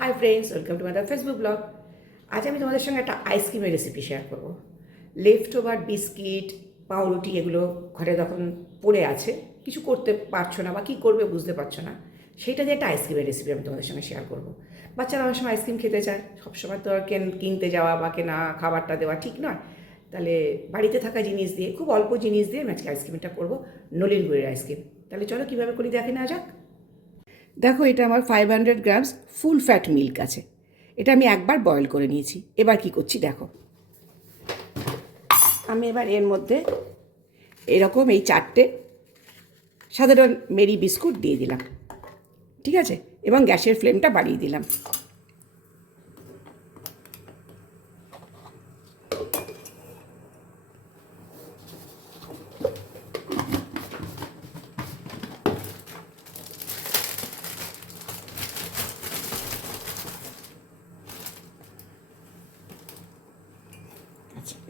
Hi friends, welcome to my Facebook blog. আজ আমি তোমাদের সঙ্গে একটা আইসক্রিমের রেসিপি শেয়ার করবো। লেফট ওভার বিস্কিট, পাউরুটি এগুলো ঘরে তখন পড়ে আছে, কিছু করতে পারছো না বা কী করবে বুঝতে পারছো না, সেটা দিয়ে একটা আইসক্রিমের রেসিপি আমি তোমাদের সঙ্গে শেয়ার করবো। বাচ্চারা অনেক সময় আইসক্রিম খেতে চায়, সবসময় তো আর কিনতে যাওয়া বা কেনা খাবারটা দেওয়া ঠিক নয়। তাহলে বাড়িতে থাকা জিনিস দিয়ে, খুব অল্প জিনিস দিয়ে আমি আজকে আইসক্রিমটা করবো, নলিন গুড়ের আইসক্রিম। তাহলে চলো কীভাবে করি দেখে নেওয়া যাক। দেখো, এটা আমার 500 গ্রামস ফুল ফ্যাট মিল্ক আছে। এটা আমি একবার বয়েল করে নিয়েছি। এবার কি করছি দেখো, আমি এবার এর মধ্যে এরকম এই 4টে সাধারণ মেরি বিস্কুট দিয়ে দিলাম, ঠিক আছে, এবং গ্যাসের ফ্লেমটা বাড়িয়ে দিলাম।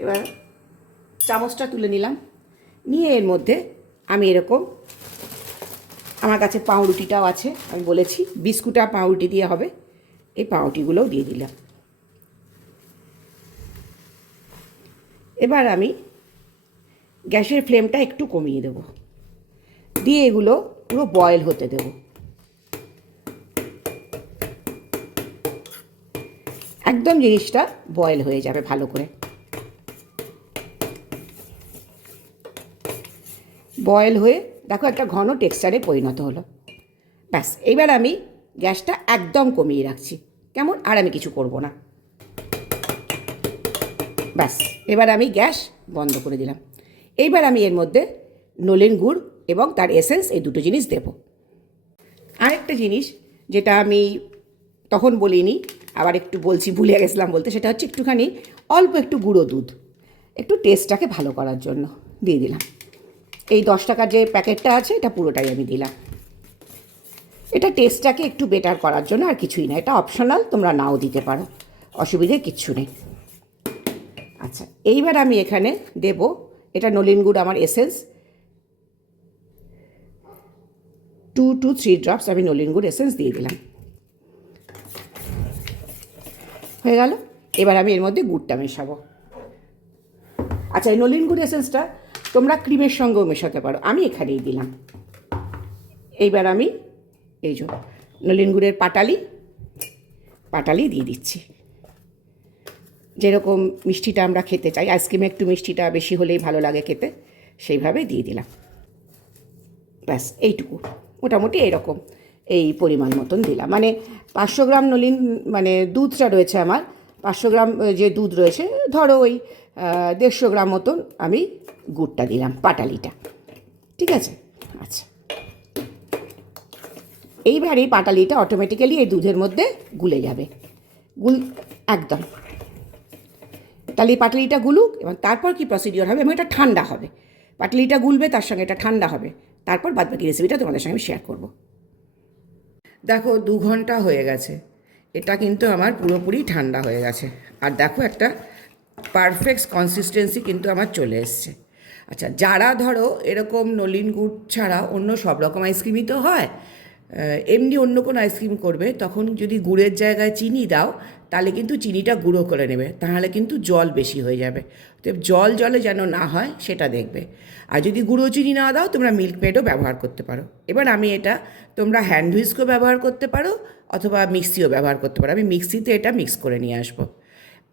এবার চামচটা তুলে নিলাম, নিয়ে এর মধ্যে আমি এরকম, আমার কাছে পাউরুটিটাও আছে, আমি বলেছি বিস্কুট আর পাউরুটি দিয়ে হবে, এই পাউরুটিগুলোও দিয়ে দিলাম। এবার আমি গ্যাসের ফ্লেমটা একটু কমিয়ে দেবো, দিয়ে এগুলো পুরো বয়েল হতে দেবো। একদম জিনিসটা বয়েল হয়ে যাবে ভালো করে। বয়েল হয়ে দেখো একটা ঘন টেক্সচারে পরিণত হলো। ব্যাস, এবার আমি গ্যাসটা একদম কমিয়ে রাখছি, কেমন, আর আমি কিছু করব না। ব্যাস, এবার আমি গ্যাস বন্ধ করে দিলাম। এইবার আমি এর মধ্যে নলেন গুড় এবং তার এসেন্স, এই দুটো জিনিস দেব। আরেকটা জিনিস যেটা আমি তখন বলিনি, আবার একটু বলছি, ভুলে গেছিলাম বলতে, সেটা হচ্ছে একটুখানি অল্প একটু গুঁড়ো দুধ, একটু টেস্টটাকে ভালো করার জন্য দিয়ে দিলাম। এই 10 টাকার যে প্যাকেটটা আছে এটা পুরোটাই আমি দিলাম। এটা টেস্টটাকে একটু বেটার করার জন্য, আর কিছুই না, এটা অপশনাল, তোমরা নাও দিতে পারো, অসুবিধে কিচ্ছু নেই। আচ্ছা, এইবার আমি এখানে দেব, এটা নলিন গুড় আমার এসেন্স, 2 to 3 ড্রপস আমি নলিন গুড় এসেন্স দিয়ে দিলাম। হয়ে গেল। এবার আমি এর মধ্যে গুড়টা মেশাবো। আচ্ছা, এই নলিন গুড় এসেন্সটা তোমরা ক্রিমের সঙ্গেও মেশাতে পারো, আমি এখানেই দিলাম। এইবার আমি এই যে নলিন গুড়ের পাটালি দিয়ে দিচ্ছি। যেরকম মিষ্টিটা আমরা খেতে চাই, আইসক্রিমে একটু মিষ্টিটা বেশি হলেই ভালো লাগে খেতে, সেইভাবে দিয়ে দিলাম। ব্যাস, এইটুকু, মোটামুটি এরকম এই পরিমাণ মতন দিলাম। মানে 500 গ্রাম মানে দুধটা রয়েছে আমার, 500 গ্রাম যে দুধ রয়েছে, ধরো ওই 150 গ্রাম মতন আমি গুড়টা দিলাম, পাটালিটা, ঠিক আছে। আচ্ছা, এইবার এই পাটালিটা অটোমেটিক্যালি এই দুধের মধ্যে গুলে যাবে, একদম। তাহলে এই পাটালিটা গুলুক, এবং তারপর কি প্রসিডিওর হবে, এবং এটা ঠান্ডা হবে, পাটালিটা গুলবে, তার সঙ্গে এটা ঠান্ডা হবে, তারপর বাদবাকি রেসিপিটা তোমাদের সঙ্গে আমি শেয়ার করব। দেখো, 2 ঘন্টা হয়ে গেছে, এটা কিন্তু আমার পুরোপুরি ঠান্ডা হয়ে গেছে, আর দেখো একটা পারফেক্ট কনসিস্টেন্সি কিন্তু আমার চলে এসছে। আচ্ছা, যারা ধরো এরকম নলিন গুড় ছাড়া অন্য সব রকম আইসক্রিমই তো হয়, এমনি অন্য কোনো আইসক্রিম করবে, তখন যদি গুড়ের জায়গায় চিনি দাও, তাহলে কিন্তু চিনিটা গুঁড়ো করে নেবে, তাহলে কিন্তু জল বেশি হয়ে যাবে। তো জল জলে যেন না হয় সেটা দেখবে। আর যদি গুঁড়ো চিনি না দাও, তোমরা মিল্ক মেডও ব্যবহার করতে পারো। এবার আমি এটা, তোমরা হ্যান্ড হুইস্কও ব্যবহার করতে পারো অথবা মিক্সিও ব্যবহার করতে পারো। আমি মিক্সিতে এটা মিক্স করে নিয়ে আসবো।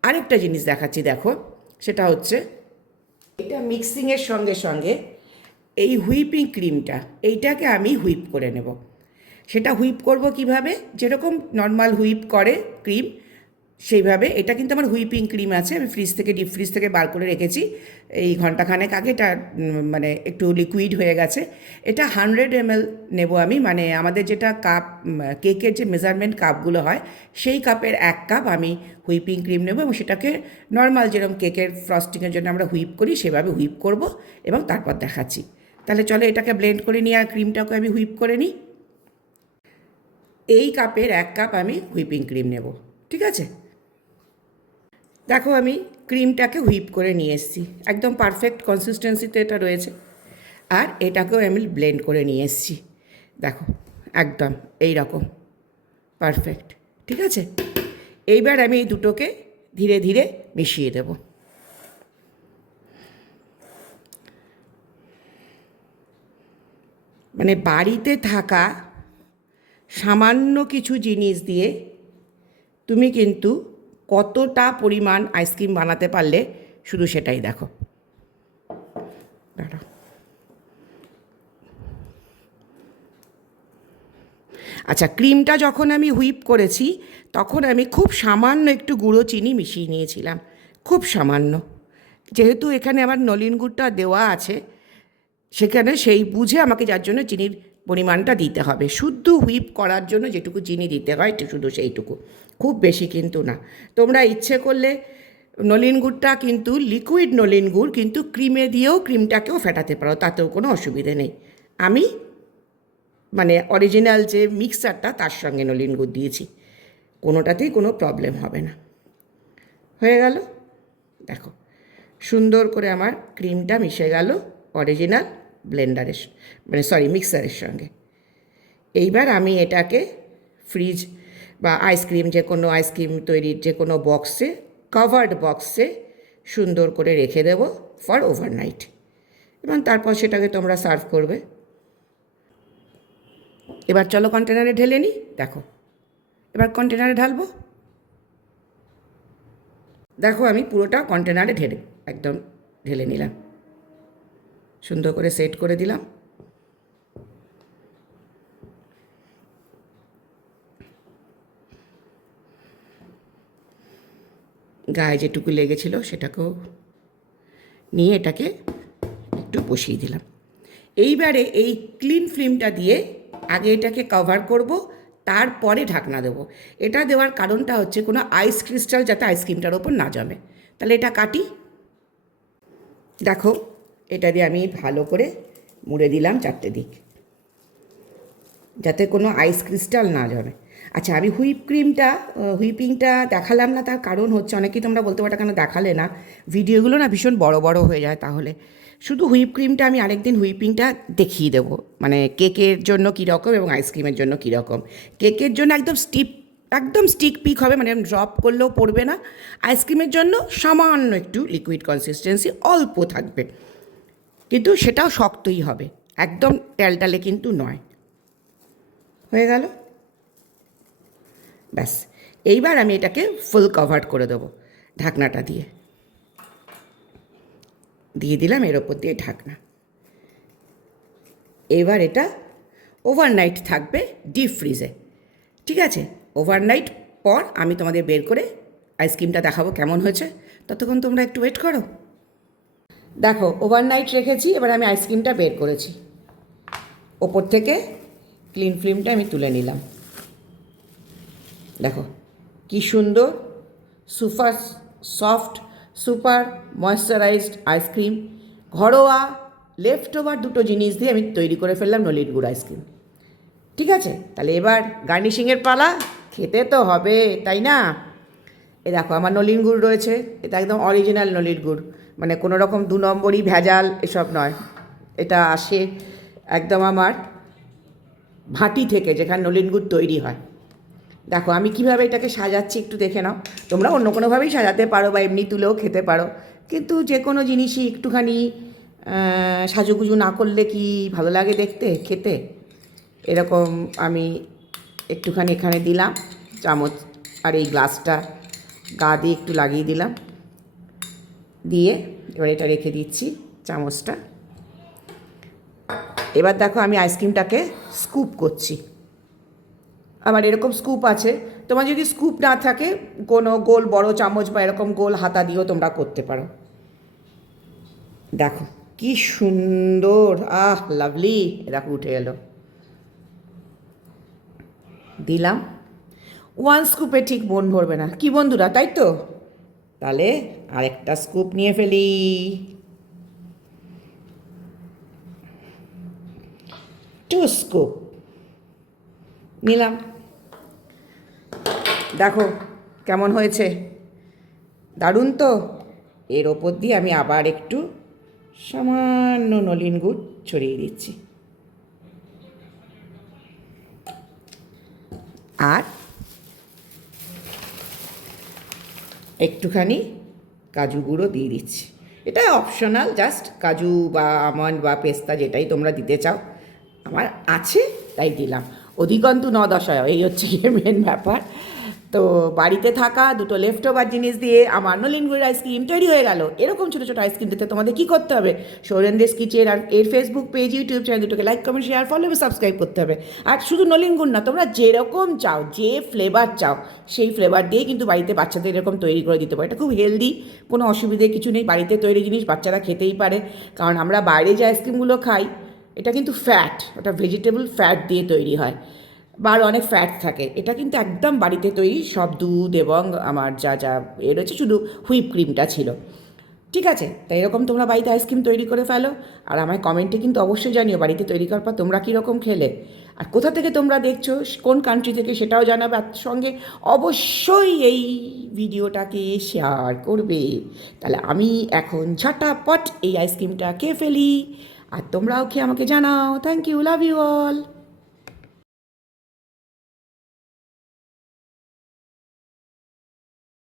আরেকটা জিনিস দেখাচ্ছি, দেখো, সেটা হচ্ছে এটা মিক্সিংয়ের সঙ্গে সঙ্গে এই হুইপিং ক্রিমটা, এইটাকে আমি হুইপ করে নেব। সেটা হুইপ করব কিভাবে, যেরকম নর্মাল হুইপ করে ক্রিম, সেইভাবে। এটা কিন্তু আমার হুইপিং ক্রিম আছে, আমি ডিপ ফ্রিজ থেকে বার করে রেখেছি এই ঘন্টাখানেক আগে। এটা মানে একটু লিকুইড হয়ে গেছে। এটা 100 ml নেব আমি, মানে আমাদের যেটা কাপ, কেকের যে মেজারমেন্ট কাপগুলো হয়, সেই কাপের 1 কাপ আমি হুইপিং ক্রিম নেব, এবং সেটাকে নর্মাল যেরকম কেকের ফ্রস্টিংয়ের জন্য আমরা হুইপ করি সেভাবে হুইপ করব, এবং তারপর দেখাচ্ছি। তাহলে চলো এটাকে ব্লেন্ড করে নিই, আর ক্রিমটাকে আমি হুইপ করে নিই। এই কাপের 1 কাপ আমি হুইপিং ক্রিম নেব, ঠিক আছে। দেখো, আমি ক্রিমটাকে হুইপ করে নিয়ে এসেছি, একদম পারফেক্ট কনসিস্টেন্সিতে এটা রয়েছে। আর এটাকেও আমি ব্লেন্ড করে নিয়ে এসেছি, দেখো, একদম এই রকম পারফেক্ট, ঠিক আছে, এইবার আমি এই দুটোকে ধীরে ধীরে মিশিয়ে দেব। মানে বাড়িতে থাকা সামান্য কিছু জিনিস দিয়ে তুমি কিন্তু কতটা পরিমাণ আইসক্রিম বানাতে পারলে শুধু সেটাই দেখো। দাঁড়াও, আচ্ছা, ক্রিমটা যখন আমি হুইপ করেছি তখন আমি খুব সামান্য একটু গুঁড়ো চিনি মিশিয়ে নিয়েছিলাম, খুব সামান্য। যেহেতু এখানে আমার নলেন গুড়টা দেওয়া আছে, সেখানে সেই বুঝে আমাকে যার জন্য চিনির পরিমাণটা দিতে হবে। শুদ্ধ হুইপ করার জন্য যেটুকু চিনি দিতে হয় শুধু সেইটুকু, খুব বেশি কিন্তু না। তোমরা ইচ্ছে করলে নলেন গুড়টা কিন্তু লিকুইড নলেন গুড় কিন্তু ক্রিমে দিয়েও ক্রিমটাকেও ফেটাতে পারো, তাতেও কোনো অসুবিধে নেই। আমি মানে অরিজিনাল যে মিক্সারটা তার সঙ্গে নলেন গুড় দিয়েছি, কোনোটাতেই কোনো প্রবলেম হবে না। হয়ে গেল, দেখো সুন্দর করে আমার ক্রিমটা মিশে গেল অরিজিনাল ব্লেন্ডারের মানে সরি মিক্সারের সঙ্গে। এইবার আমি এটাকে ফ্রিজ বা আইসক্রিম যে কোনো আইসক্রিম তৈরির যে কোনো বক্সে, কভার্ড বক্সে সুন্দর করে রেখে দেব ফর ওভারনাইট, এবং তারপর সেটাকে তোমরা সার্ভ করবে। এবার চলো কন্টেনারে ঢেলে নিই। দেখো এবার কন্টেনারে ঢালবো। দেখো আমি পুরোটা কন্টেনারে একদম ঢেলে নিলাম, সুন্দর করে সেট করে দিলাম। গায়ে যেটুকু লেগেছিল সেটাকেও নিয়ে এটাকে একটু বসিয়ে দিলাম। এইবারে এই ক্লিন ফিল্মটা দিয়ে আগে এটাকে কভার করব, তারপরে ঢাকনা দেবো। এটা দেওয়ার কারণটা হচ্ছে কোনো আইস ক্রিস্টাল যাতে আইসক্রিমটার ওপর না জমে। তাহলে এটা কাটি। দেখো এটা দিয়ে আমি ভালো করে মুড়ে দিলাম চারটে দিক, যাতে কোনো আইস ক্রিস্টাল না জমে। আচ্ছা, আমি হুইপিংটা দেখালাম না, তার কারণ হচ্ছে অনেকেই তোমরা বলতে পারো কেন দেখালে না, ভিডিওগুলো না ভীষণ বড় বড় হয়ে যায়। তাহলে শুধু হুইপ ক্রিমটা আমি আরেকদিন হুইপিংটা দেখিয়ে দেবো, মানে কেকের জন্য কীরকম এবং আইসক্রিমের জন্য কীরকম। কেকের জন্য একদম স্টিক পিক হবে, মানে ড্রপ করলেও পড়বে না। আইসক্রিমের জন্য সামান্য একটু লিকুইড কনসিস্টেন্সি অল্প থাকবে, কিন্তু সেটাও শক্তই হবে, একদম টেলটালে কিন্তু নয়। হয়ে গেল, ব্যাস। এইবার আমি এটাকে ফুল কভার করে দেবো ঢাকনাটা দিয়ে দিলাম এর ওপর দিয়ে ঢাকনা। এবার এটা ওভারনাইট থাকবে ডিপ ফ্রিজে, ঠিক আছে? ওভারনাইট পর আমি তোমাদের বের করে আইসক্রিমটা দেখাবো কেমন হয়েছে। ততক্ষণ তোমরা একটু ওয়েট করো। দেখো ওভারনাইট রেখেছি, এবার আমি আইসক্রিমটা বের করেছি। ওপর থেকে ক্লিন ফিল্মটা আমি তুলে নিলাম। দেখো কি সুন্দর সুপার সফট, সুপার ময়েশ্চারাইজড আইসক্রিম। ঘরোয়া লেফট ওভার দুটো জিনিস দিয়ে আমি তৈরি করে ফেললাম নলেন গুড় আইসক্রিম। ঠিক আছে, তাহলে এবার গার্নিশিংয়ের পালা। খেতে তো হবে, তাই না? এ দেখো আমার নলেন গুড় রয়েছে, এটা একদম অরিজিনাল নলেন গুড়, মানে কোনো রকম 2 নম্বরই ভেজাল এসব নয়। এটা আসে একদম আমার ভাটি থেকে, যেখানে নলেন গুড় তৈরি হয়। দেখো আমি কিভাবে এটাকে সাজাচ্ছি একটু দেখে নাও। তোমরা অন্য কোনোভাবেই সাজাতে পারো বা এমনি তুলেও খেতে পারো, কিন্তু যে কোনো জিনিসই একটুখানি সাজুগুজু না করলে কি ভালো লাগে দেখতে খেতে? এরকম আমি একটুখানি এখানে দিলাম চামচ, আর এই গ্লাসটা গা দিয়ে একটু লাগিয়ে দিলাম, দিয়ে এবার এটা রেখে দিচ্ছি চামচটা। এবার দেখো আমি আইসক্রিমটাকে স্কুপ করছি। আমার এরকম স্কুপ আছে, তোমার যদি স্কুপ না থাকে কোনো গোল বড় চামচ বা এরকম গোল হাতা দিয়েও তোমরা করতে পারো। দেখো কি সুন্দর, লাভলি। দেখো উঠে এলো, দিলাম। 1 স্কুপে ঠিক মন ভরবে না কি বন্ধুরা, তাই তো? তাহলে আরেকটা স্কুপ নিয়ে ফেলি। 2 স্কুপ নিলাম। দেখো কেমন হয়েছে, দারুণ তো? এর ওপর দিয়ে আমি আবার একটু সামান্য নলেন গুড় ছড়িয়ে দিচ্ছি, আর একটুখানি কাজু গুঁড়ো দিয়ে দিচ্ছি। এটা অপশনাল, জাস্ট কাজু বা আমন্ড বা পেস্তা যেটাই তোমরা দিতে চাও, আমার আছে তাই দিলাম। অধিকন্তু ন দশায়, এই হচ্ছে গিয়ে মেন ব্যাপার। তো বাড়িতে থাকা দুটো লেফট ওভার জিনিস দিয়ে আমার নলিন গুড়ের আইসক্রিম তৈরি হয়ে গেল। এরকম ছোটো ছোটো আইসক্রিম দিতে তোমাদের কী করতে হবে? সৌরেন্দ্রেস কিচেন আর এর ফেসবুক পেজ, ইউটিউব চ্যানেল দুটোকে লাইক, কমেন্ট, শেয়ার, ফলো এবং সাবস্ক্রাইব করতে হবে। আর শুধু নলিন গুড় না, তোমরা যেরকম চাও, যে ফ্লেভার চাও, সেই ফ্লেভার দিয়ে কিন্তু বাড়িতে বাচ্চাদের এরকম তৈরি করে দিতে পারো। এটা খুব হেলদি, কোনো অসুবিধে কিছু নেই। বাড়িতে তৈরি জিনিস বাচ্চারা খেতেই পারে, কারণ আমরা বাইরে যে আইসক্রিমগুলো খাই এটা কিন্তু ফ্যাট, ওটা ভেজিটেবল ফ্যাট দিয়ে তৈরি হয় বা আরও অনেক ফ্যাট থাকে। এটা কিন্তু একদম বাড়িতে তৈরি, সব দুধ এবং আমার যা যা এর হচ্ছে, শুধু হুইপ ক্রিমটা ছিল। ঠিক আছে, তাই এরকম তোমরা বাড়িতে আইসক্রিম তৈরি করে ফেলো, আর আমায় কমেন্টে কিন্তু অবশ্যই জানিও বাড়িতে তৈরি করার পর তোমরা কীরকম খেলে, আর কোথা থেকে তোমরা দেখছো, কোন কান্ট্রি থেকে সেটাও জানাবে। আর সঙ্গে অবশ্যই এই ভিডিওটাকে শেয়ার করবে। তাহলে আমি এখন ঝটাপট এই আইসক্রিমটা খেয়ে ফেলি, আর তোমরাও খেয়ে আমাকে জানাও। Thank you, love you all.